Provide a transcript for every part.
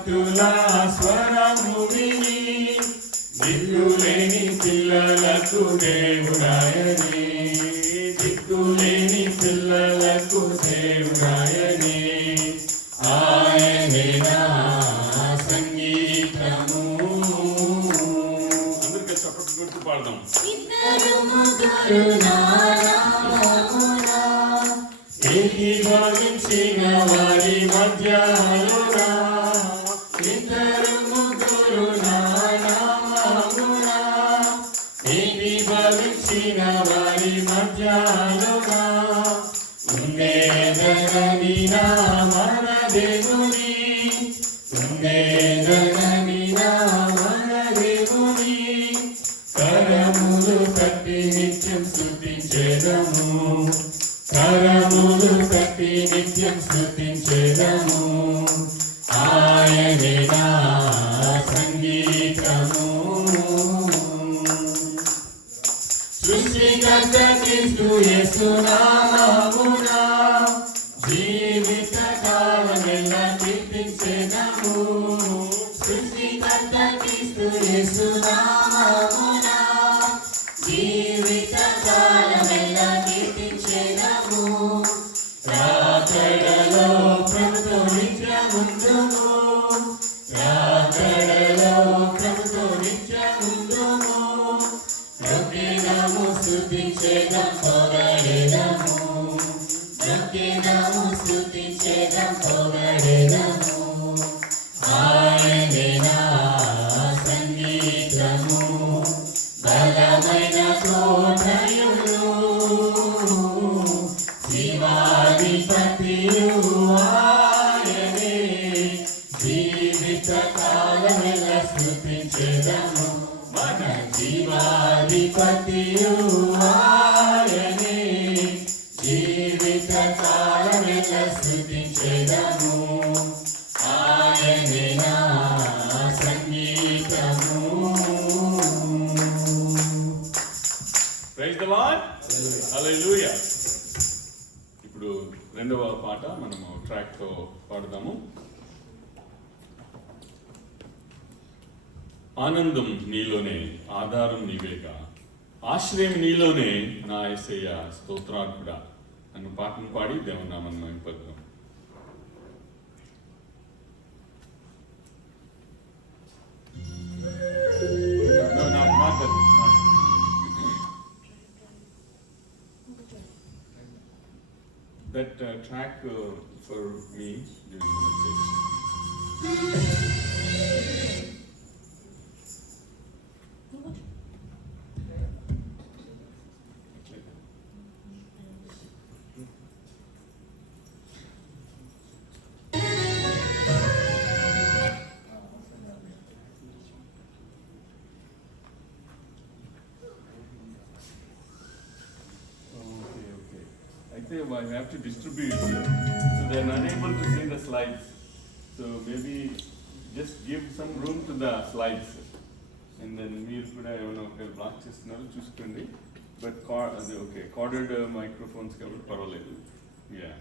భక్తుల స్వరము విని దిక్కులేని పిల్లలకు దేవుడాయని, దిక్కులేని పిల్లలకు దేవుడాయని. ఆయనే నా సంగీతము. అందరికీ చప్పట్లు గుర్తు పాడదాం. ఏకీభవించిన వారి మధ్యలోనా ఇద్దరు ముగ్గురు నామమునా, ఏకీభవించిన వారి మధ్యలోనా ఉండేదనని నా మన దేవుని, ఉండేదనని నా మన దేవుని. కరములు కట్టి నిత్యం స్తుతించెదము, కరములు కట్టి నిత్యం స్తుతించెదము. ఆయనే నా సంగీతము. సృష్టికర్త క్రీస్తు యేసు నామమున జీవిత కాలమెల్లా కీర్తించెదము. సృష్టికర్త క్రీస్తు యేసు నామమున జీవిత కాలమెల్లా కీర్తించెదము. రాకడలో ప్రభుతో నిత్యముందుము, రాకడలో ప్రభుతో నిత్యముందుము. నొక్కినము స్తుతించెదం పొగడెదము, నొక్కినము స్తుతించెదం పొగడెదము. ఆయనే నా సంగీతము, బలమైన కోటయుడు, జీవాధిపతియు ఆయనే. జీవిత కాలమెల్లా స్తుతించెదము, మన జీవాధిపతియు ఆయనే. జీవిత కాలమెల్లా స్తుతించెదము. ఆయనే నా సంగీతము. Praise the Lord. హల్లెలూయా. ఇప్పుడు రెండవ పాట మనము ట్రాక్ తో పాడదాము. ఆనందం నీలోనే, ఆధారం నీవేగా, ఆశ్రయం నీలోనే నా యేసయ్య స్తోత్రార్హుడా అన్న పాటను పాడి దేవుని నామమును మహిమపరుద్దాం. That track for me during the message. I have to distribute, so they are not able to see the slides. So maybe just give some room to the slides, and then మీరు కూడా ఏమైనా ఒక black చేస్తున్నారో చూసుకోండి. But అది okay, carded microphones కాబట్టి పర్వాలేదు. Yeah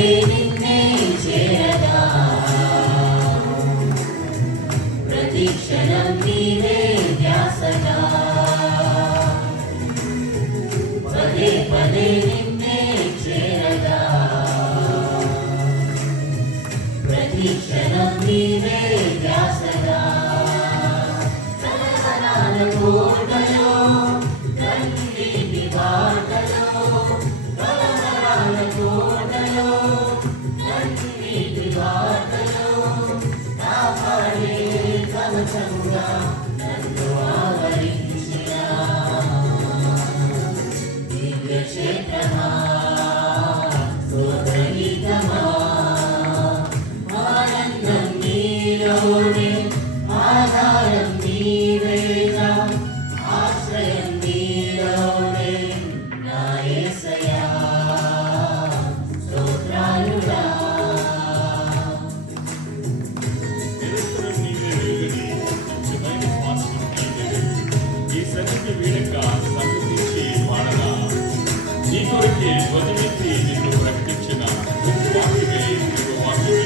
పదే నిన్నే చేరగా ప్రతి క్షణం నీవే ధ్యాసగా పదే పదే నిన్నే చేరగా ప్రతి క్షణం నీవే ధ్యాసగా కలవరాల కోటలో కన్నీటి బాటలో కలవరాల కోటలో కన్నీటి బాటలో కాపాడే కవచముగా నన్ను ఆవరించిన దివ్య క్షేత్రమా స్తోత్రగీతమా ఆనందం నీలోనే ఆధారం నీవేగా ఆశ్రయం నీలోనే నా యేసయ్యా స్తోత్రాలుగా నిరంతరం నీవే వెలుగని నిత్యమైన శ్వాసము నీవే. ఈ సన్నిధి వీడక సంగతించి పాడగా నీ కొరకే ధ్వజమెత్తి నిన్ను ప్రకటించిన వాక్యమే నీవు వాక్యమే.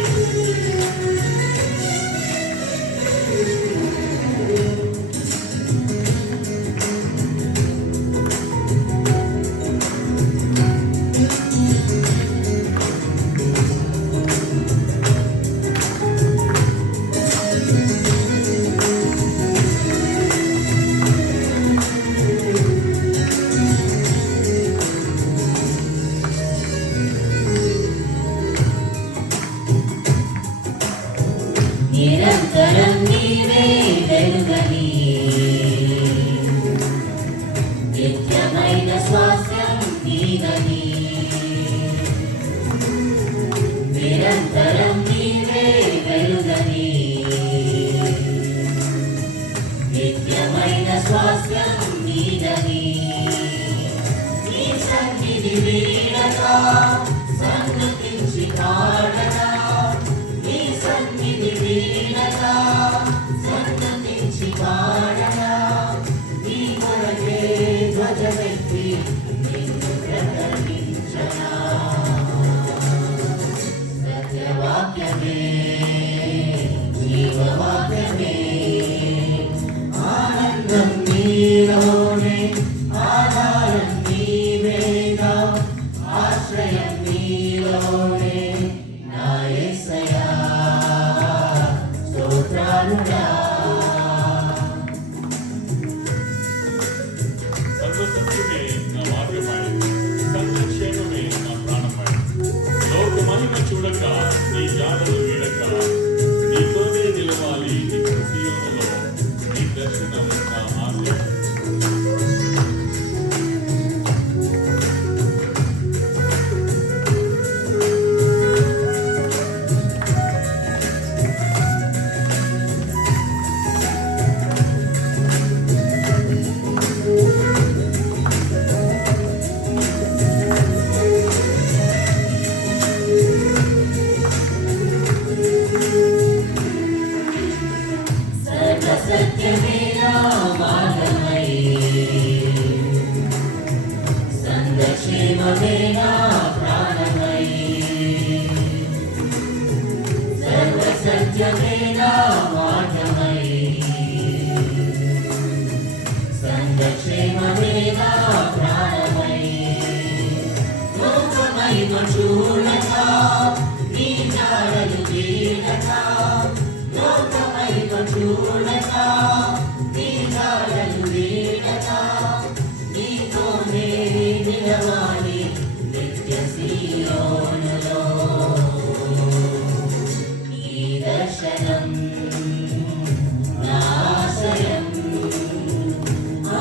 నిరంతరం నీవే వెలుగని నిత్యమైన స్వాస్థ్యం నీదని నిరంతరం నీవే వెలుగని నిత్యమైన స్వాస్థ్యం నీదని నీ సన్నిధి వీడగా సన్నతించి పాడగా నీ సన్నిధి వీడగా సన్నతించి పాడగా నీ కొరకే ధ్వజమెత్తి నిన్ను ప్రకటించనా సత్యవాక్యమే జీవవాక్యమే ఆనందం నీలోనే ఆధారం నీవేగా ఆశ్రయం నీలోనే నా యేసయ్యా స్తోత్రాలుగా సర్వసత్యమే నా మార్గమై సంతక్షేమమే నా ప్రాణమై లోక మహిమ చూడక నీ జాడలు వీడక నీతోనే నిలవాలి నిత్య సీయోనులో నీ దర్శనం నా ఆశయం. సత్యమే నా మార్గమై సందక్షేమమే నా ప్రాణమై సర్వసత్యమే నా మార్గమై సందక్షేమమే నా ప్రాణమై లోకమహిమ చూడక నీ జాడలు వీడక లోకమహిమ చూడక నీ జాడలు వీడక నీతోనే నిలవాలి నిత్య సీయోనులో నీ దర్శనం నా ఆశయం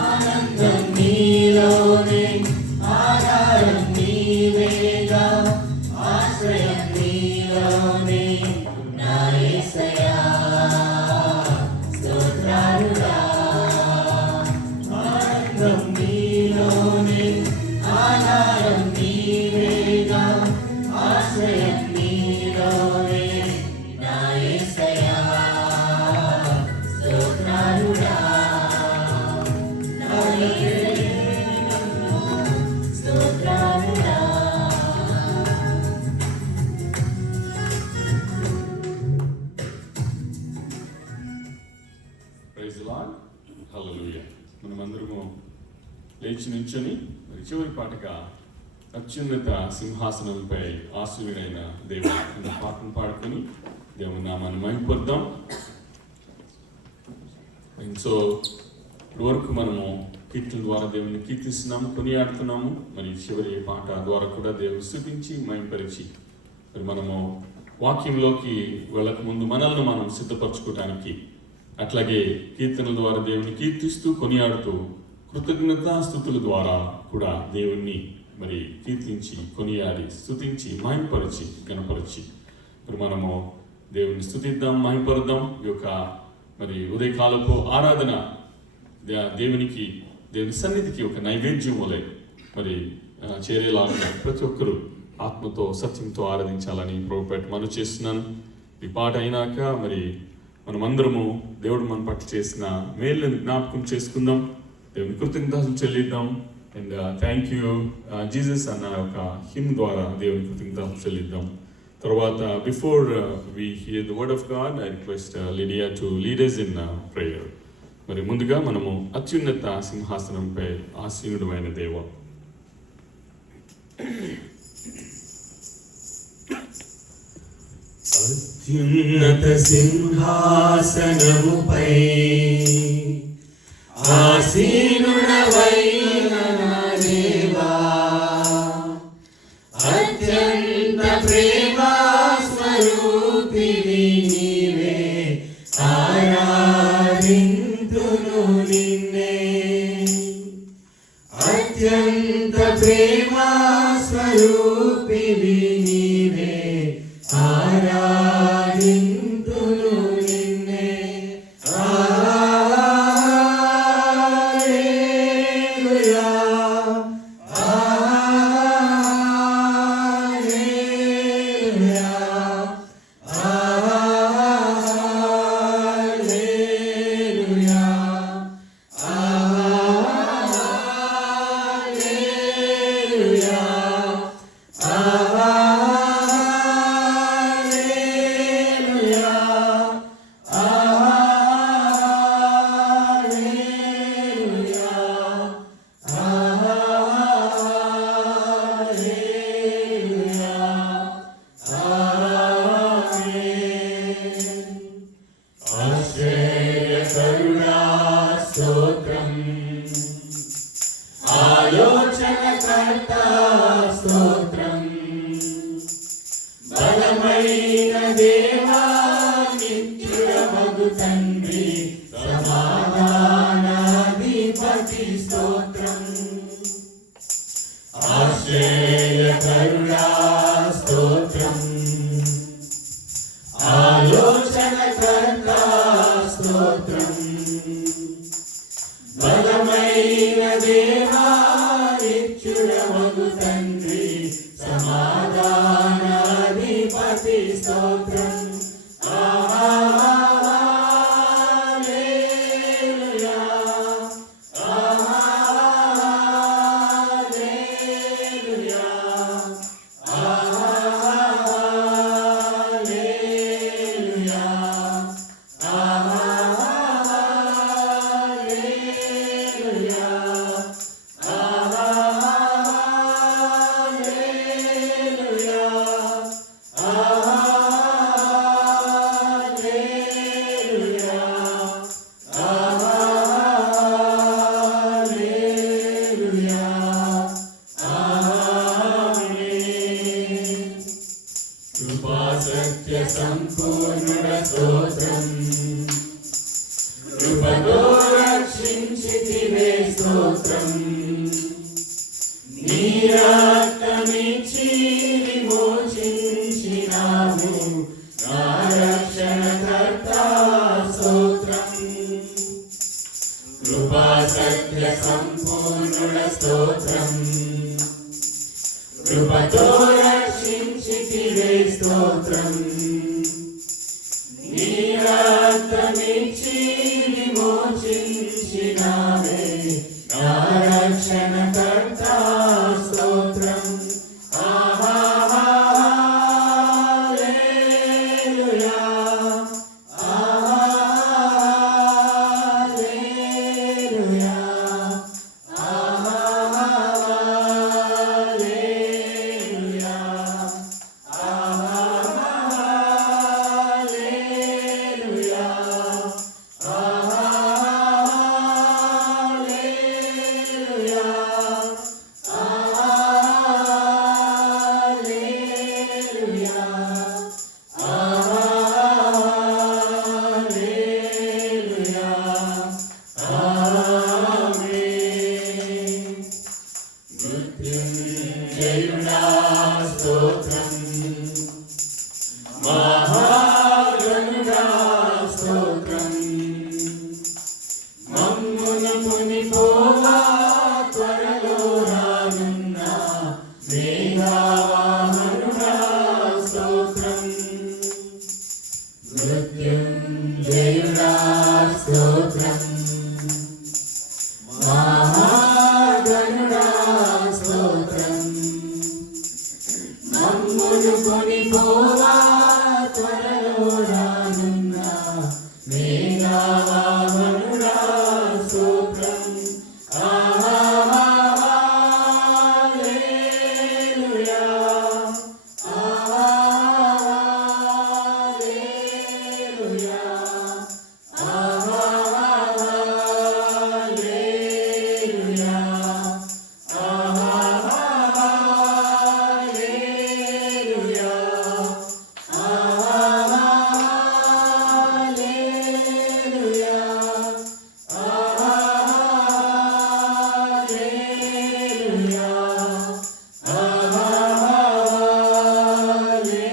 ఆనందం నీలోనే ఆధారం నీవేగా ఆశ్రయం నీలోనే నా యేసయ్యా స్తోత్రాలుగా ఆనందం నీలోనే ఆధారం లేచి నుంచొని మరి చివరి పాటగా అత్యున్నత సింహాసనంపై ఆశీనుడైన దేవుని అన్న పాటను పాడుకొని దేవుని నామాన్ని మహిమపరుద్దాం. సో ఇప్పటి వరకు మనము కీర్తన ద్వారా దేవుని కీర్తిస్తున్నాము, కొనియాడుతున్నాము. మరి చివరి పాట ద్వారా కూడా దేవుని స్తుతించి మహిమపరిచి మరి మనము వాక్యంలోకి వెళ్ళక ముందు మనల్ని మనం సిద్ధపరచుకోవటానికి, అట్లాగే కీర్తనల ద్వారా దేవుని కీర్తిస్తూ కొనియాడుతూ కృతజ్ఞతాస్తుతుల ద్వారా కూడా దేవుణ్ణి మరి కీర్తించి కొనియాడి స్తుతించి మహిమపరిచి గణపరిచి మరి మనము దేవుని స్తుతిద్దాం, మహిమపరుద్దాం. ఈ యొక్క మరి ఉదయకాలపు ఆరాధన దేవునికి, దేవుని సన్నిధికి ఒక నైవేద్యం వలె మరి చేరేలాగా ప్రతి ఒక్కరూ ఆత్మతో సత్యంతో ఆరాధించాలని ప్రభుపేట మనం చేస్తున్నాను. ఈ పాట అయినాక మరి మనమందరము దేవుడు మన పట్ల చేసిన మేలుని జ్ఞాపకం చేసుకుందాం, దేవుని కృతజ్ఞతలు చెల్లిద్దాం. అండ్ థ్యాంక్ యూ జీసస్ అన్న ఒక హిమ్ ద్వారా దేవుని కృతజ్ఞతలు చెల్లిద్దాం. తర్వాత before we hear the word of God, I request Lydia to lead us in prayer. మరి ముందుగా మనము అత్యున్నత సింహాసనంపై ఆసీనుడమైన దేవ, అత్యున్నత సింహాసనముపై ఆసీనుడవైన నా దేవా, అత్యంత ప్రేమా స్వరూపివి నీవే, ఆరాధింతును నిన్నే. అత్యంత ప్రేమా స్వరూపివి నీవే, ఆరాధింతును నిన్నే. హల్లెలూయా, హల్లెలూయా, హల్లెలూయా, హల్లెలూయా, ఆశ్చర్యకరుణా స్తోత్రం, ఆలోచనకర్త స్తోత్రం, బలమైన దేవా నిత్యుడమగు తండ్రి, సమాధానాధిపతి స్తోత్రం. ఆశ్చర్యకరుణా స్తోత్రం, ఆలోచనకర్త స్తోత్రం, బలమైన దేవా నిత్యుడమగు తండ్రి, సమాధానాధిపతి స్తోత్రం. హల్లెలూయా, హల్లెలూయా, హల్లెలూయా, హల్లెలూయా, హల్లెలూయా, హల్లెలూయా, హల్లెలూయా, ఆమేన్. కృపా సత్య సంపూర్ణుడ స్తోత్రం, కృపతో రక్షించితివే స్తోత్రం, నీ రక్తమిచ్చి విమోచించినావు, నా రక్షణకర్త స్తోత్రం. కృపా సత్య సంపూర్ణుడ స్తోత్రం, కృపతో రక్షించితివే స్తోత్రం, నీ రక్తమిచ్చి విమోచించినావే, నా రక్షణకర్త స్తోత్రం. హల్లెలూయా, హల్లెలూయా, హల్లెలూయా, జయుడా స్తోత్రం మహాగణుడా స్తోత్రం మమ్మును కొనిపోవా త్వరలో రానున్న మేఘావాహనుడా స్తోత్రం మృత్యుంజయుడా స్తోత్రం మహాగణుడా స్తోత్రం మమ్మును కొనిపోవా త్వరలో రానున్న మేఘావాహనుడా స్తోత్రం హల్లెలూయా హల్లెలూయా హల్లెలూయా హల్లెలూయా హల్లెలూయా హల్లెలూయా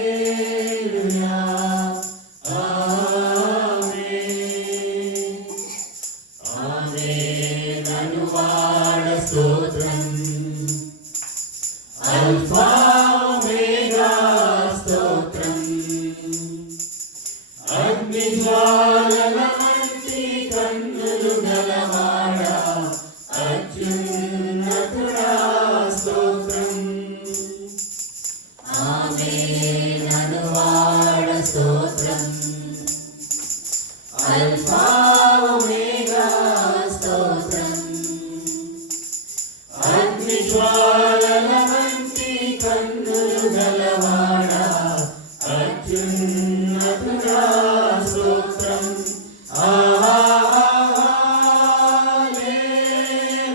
హల్లెలూయా ఆమేన్ ఆమేన్ అనువాడ స్తోత్రం అల్ఫా ఒమేగా స్తోత్రం అగ్నిజ్వాలల వంటి కన్నులు గలవాడ అత్యున్నతుడా స్తోత్రం ఆమేన్ అనువాడ స్తోత్రం అల్ఫా ఒమేగా స్తోత్రం అగ్నిజ్వాలల వంటి కన్నులు గలవాడ అత్యున్నతుడా స్తోత్రం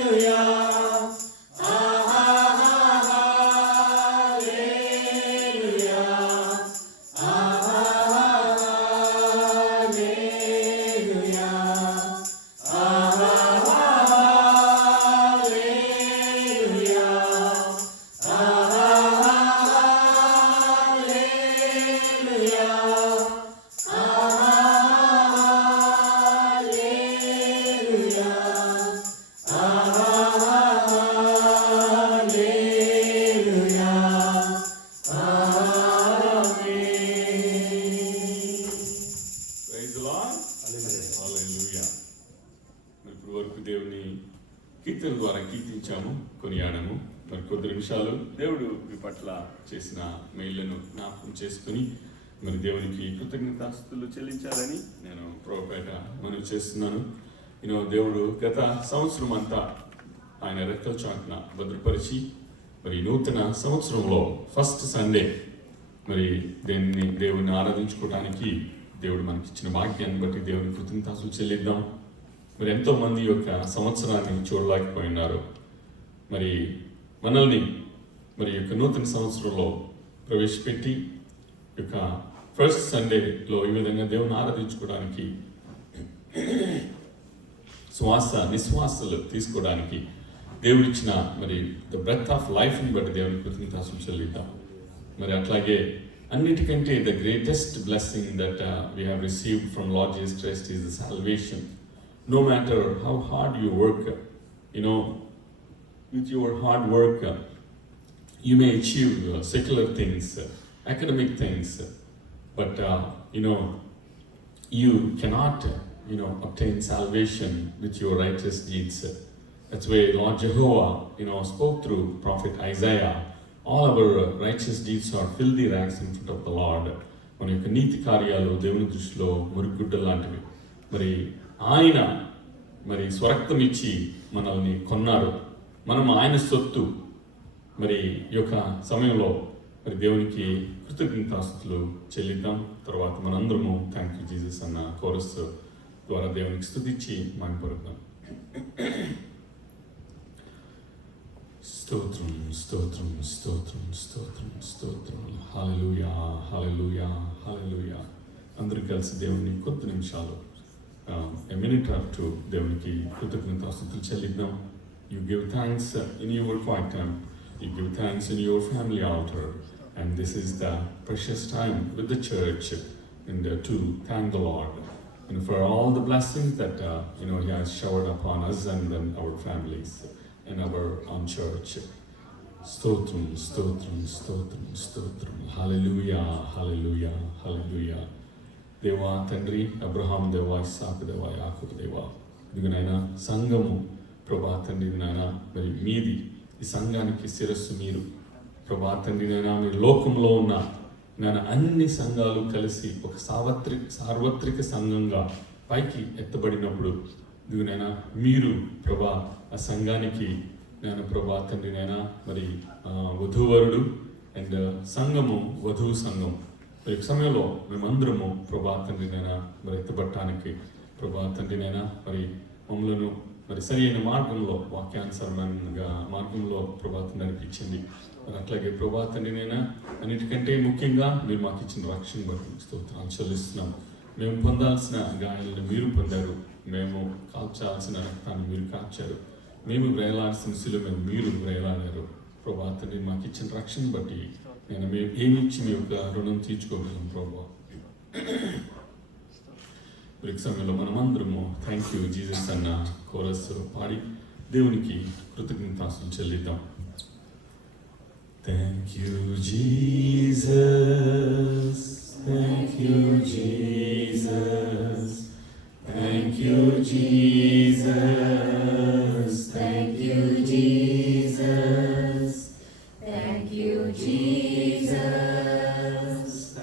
హల్లెలూయా హల్లెలూయా హల్లెలూయా హల్లెలూయా హల్లెలూయా హల్లెలూయా హల్లెలూయా ఆమేన్ ప్రైజ్ ది లార్డ్ హల్లెలూయా. మరి ఇప్పుడు వరకు దేవుని కీర్తన ద్వారా కీర్తించాము, కొనియాడాము. మరి కొద్ది నిమిషాలు దేవుడు మీ పట్ల చేసిన మేళ్లను జ్ఞాపకం చేసుకుని మరి దేవునికి కృతజ్ఞతాస్తుతులు చెల్లించాలని నేను ప్రభుపేట మనవి చేస్తున్నాను. దేవుడు గత సంవత్సరం అంతా ఆయన రెక్కల చాటున భద్రపరిచి మరి నూతన సంవత్సరంలో ఫస్ట్ సండే మరి దేవుని ఆరాధించుకోవడానికి దేవుడు మనకి ఇచ్చిన భాగ్యాన్ని బట్టి దేవుని కృతజ్ఞతాస్తుతులు చెల్లిద్దాం. మరి ఎంతో మంది యొక్క సంవత్సరాన్ని చూడలేకపోయినారు. మరి మనల్ని మరి యొక్క నూతన సంవత్సరంలో ప్రవేశపెట్టి యొక్క ఫస్ట్ సండేలో ఈ విధంగా దేవుని ఆరాధించుకోవడానికి శ్వాస నిశ్వాసాలు తీసుకోవడానికి దేవుడిచ్చిన మరి ద బ్రెత్ ఆఫ్ లైఫ్ని బట్టి దేవుని కృతజ్ఞతాస్తుతులు చెల్లిద్దాం. మరి అట్లాగే అన్నిటికంటే the greatest blessing that we have received from lord Jesus Christ is the salvation. No matter how hard you work, with your hard work, you may achieve secular things, academic things, but you cannot, obtain salvation with your righteous deeds. That's why Lord Jehovah, spoke through Prophet Isaiah. All our righteous deeds are filthy rags in front of the Lord. మన యొక్క నీతి కార్యాలు దేవుని దృష్టిలో మురుగుడ్డ లాంటివి. మరి ఆయన మరి స్వరక్తం ఇచ్చి మనల్ని కొన్నారు. మనం ఆయన సొత్తు. మరి ఈ యొక్క సమయంలో మరి దేవునికి కృతజ్ఞతాస్తుతులు చెల్లిద్దాం. తర్వాత మనందరము థ్యాంక్ యూ జీసస్ అన్న కోరస్ ద్వారా దేవునికి స్తుతించి మహిమపరుద్దాం. స్తోత్రం స్తోత్రం స్తోత్రం స్తోత్రం స్తోత్రం. హల్లెలూయా హల్లెలూయా హల్లెలూయా. అందరూ కలిసి దేవుని కొద్ది నిమిషాలు a minute or two దేవునికి కృతజ్ఞతాస్తుతులు చెల్లిద్దాం. You give thanks in your quiet time You give thanks in your family altar. And this is the precious time with the church and to thank the Lord and for all the blessings that He has showered upon us and then our families and our own church. Stotram, stotram, stotram, stotram. Hallelujah, hallelujah, hallelujah. దేవా తండ్రి, Abraham దేవా, ఇస్సాకు దేవా, యాకోబు దేవా, ఇదిగో నాయనా సంఘము ప్రభా తండ్రి నాయనా మరి మీది, ఈ సంఘానికి శిరస్సు మీరు ప్రభా తండ్రి నాయనా. మీరు లోకంలో ఉన్న నాయన అన్ని సంఘాలు కలిసి ఒక సార్వత్రిక సంఘంగా పైకి ఎత్తబడినప్పుడు ఇదిగో నాయనా మీరు ప్రభా ఆ సంఘానికి నేను ప్రభా తండ్రి నాయనా మరి వధూవరుడు అండ్ సంఘము వధువు సంఘం మరి సమయంలో మేమందరము ప్రభా తండ్రి నాయనా మరి ఎత్తబడటానికి ప్రభా తండ్రి నాయనా మరి మమ్మలను మరి సరైన మార్గంలో వాక్యానుసరమైన మార్గంలో ప్రభాతం నడిపించింది. మరి అట్లాగే ప్రభాతండి నేను అన్నిటికంటే ముఖ్యంగా మీరు మాకు ఇచ్చిన రక్షణ బట్టి స్తోత్రాలు చెల్లిస్తున్నాం. మేము పొందాల్సిన గాయాలను మీరు పొందారు, మేము కాల్చాల్సిన రక్తాన్ని మీరు కాల్చారు, మేము వేలాడాల్సిన శిలువను మీరు వేలాడారు. ప్రభాతండి మాకు ఇచ్చిన రక్షణ బట్టి నేను మేము ఏమి ఇచ్చి మీ యొక్క రుణం తీర్చుకోగలం ప్రభా. ఈ సమయంలో మనమందరము థ్యాంక్ యూ జీసస్ అన్న కోరస్ పాడి దేవునికి కృతజ్ఞతాస్తులు చెల్లిద్దాం. Thank you Jesus, thank you Jesus, thank you Jesus, Thank you, Jesus. Thank you, Jesus.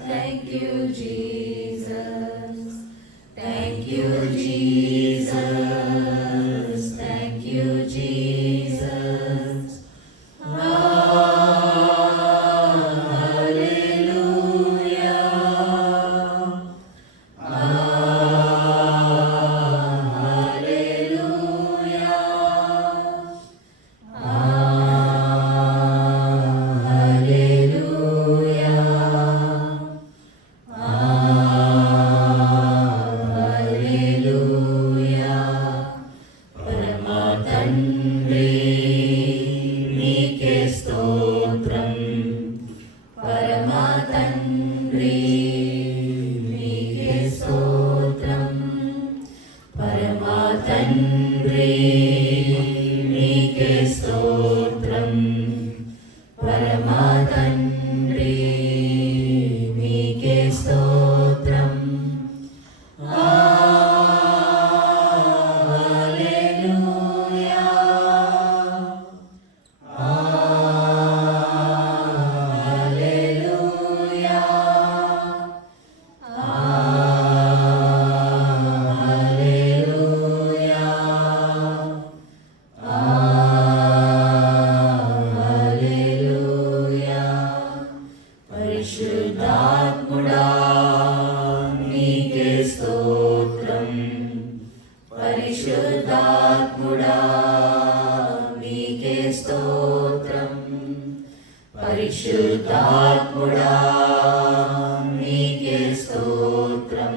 Thank you, Jesus. Thank you, Jesus. Thank you, Jesus. Hallelujah. పరిశుద్ధాత్ముడా నీకే స్తోత్రం,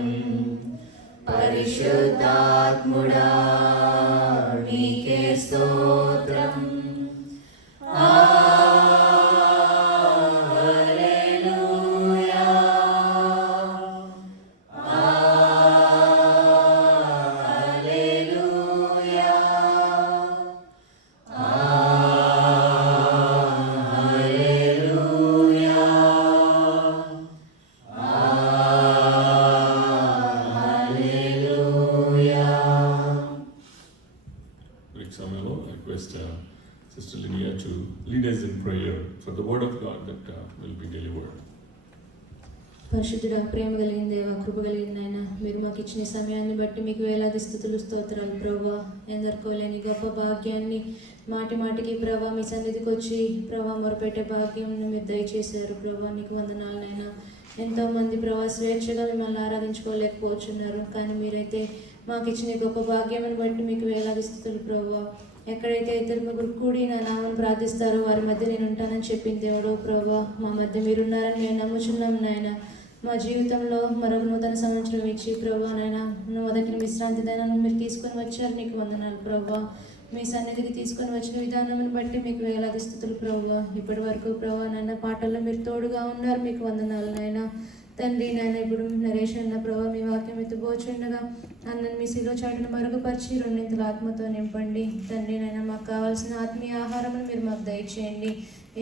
పరిశుద్ధాత్ముడా నీకే స్తోత్రం. హల్లెలూయా హల్లెలూయా Sister Lydia to lead us in prayer for the word of God that will be delivered. పరిశుద్ధుడా, ప్రేమ కలిగిన దేవ, కృప కలిగిన ఆయన, మీరు మాకు ఇచ్చిన సమయాన్ని బట్టి మీకు వేలాది స్తుతులు స్తోత్రాలు ప్రభా. ఎందరుకోలేని గొప్ప భాగ్యాన్ని మాటి మాటికి ప్రభా మీ సన్నిధికి వచ్చి ప్రభా మొరపెట్టే భాగ్యం మీరు దయచేశారు ప్రభా. నీకు వందనాలు నాయనా. ఎంతోమంది ప్రభా స్వేచ్ఛగా మిమ్మల్ని ఆరాధించుకోలేకపోతున్నారు, కానీ మీరైతే మాకు ఇచ్చిన గొప్ప భాగ్యాన్ని బట్టి మీకు వేలాది స్తుతులు ప్రభా. ఎక్కడైతే ఇద్దరు ముగ్గురు కూడి నా నామను ప్రార్థిస్తారో వారి మధ్య నేను ఉంటానని చెప్పింది దేవుడు ప్రభా. మా మధ్య మీరున్నారని మేము నమ్ముచున్నాం నాయన. మా జీవితంలో మరొక నూతన సంవత్సరం ఇచ్చి ప్రభా నాయన మొదటి విశ్రాంతి దినాన్ని మీరు తీసుకొని వచ్చారు, నీకు వందనాలు ప్రభా. మీ సన్నిధికి తీసుకొని వచ్చిన విధానం బట్టి మీకు వేలాది స్థుతులు ప్రభువా. ఇప్పటి వరకు ప్రభా నాయన పాటల్లో మీరు తోడుగా ఉన్నారు, మీకు వందనాలు నాయన. తండ్రి నాయన ఇప్పుడు నరేష్ అన్న ప్రభా మీ వాక్యం ఎత్తుపోచుండగా అన్నను మీ శిలో చాటును మరుగుపరిచి రెండింతల ఆత్మతో నింపండి. తండ్రి నాయన మాకు కావాల్సిన ఆత్మీయ ఆహారమును మీరు మాకు దయచేయండి.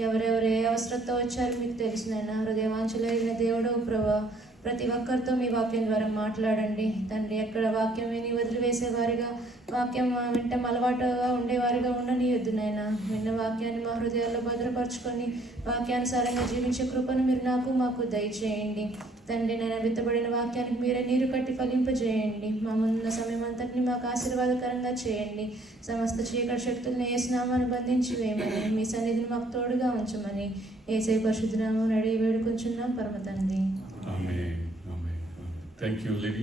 ఎవరెవరు ఏ అవసరంతో వచ్చారో మీకు తెలిసినైనా హృదయవాంఛలైన దేవుడో ప్రభా ప్రతి ఒక్కరితో మీ వాక్యం ద్వారా మాట్లాడండి తండ్రి. ఎక్కడ వాక్యం విని వదిలివేసేవారిగా, వాక్యం వింటే అలవాటుగా ఉండేవారిగా ఉండనియొద్దు నాయన. విన్న వాక్యాన్ని మా హృదయాల్లో భద్రపరచుకొని వాక్యానుసారంగా జీవించే కృపను మీరు మాకు దయచేయండి తండ్రి. నేను విత్తబడిన వాక్యానికి మీరే నీరు కట్టి ఫలింపజేయండి. మా ముందున్న సమయం అంతటిని మాకు ఆశీర్వాదకరంగా చేయండి. సమస్త చీకటి శక్తులను ఏ స్నామాన్ని బంధించి వేయమని, మీ సన్నిధిని మాకు తోడుగా ఉంచమని యేసయ్య పరిశుద్ధ నామమున అడిగి వేడుకొంచున్నాం పరమ తండ్రి. Amen. Amen. Thank you, Lydia.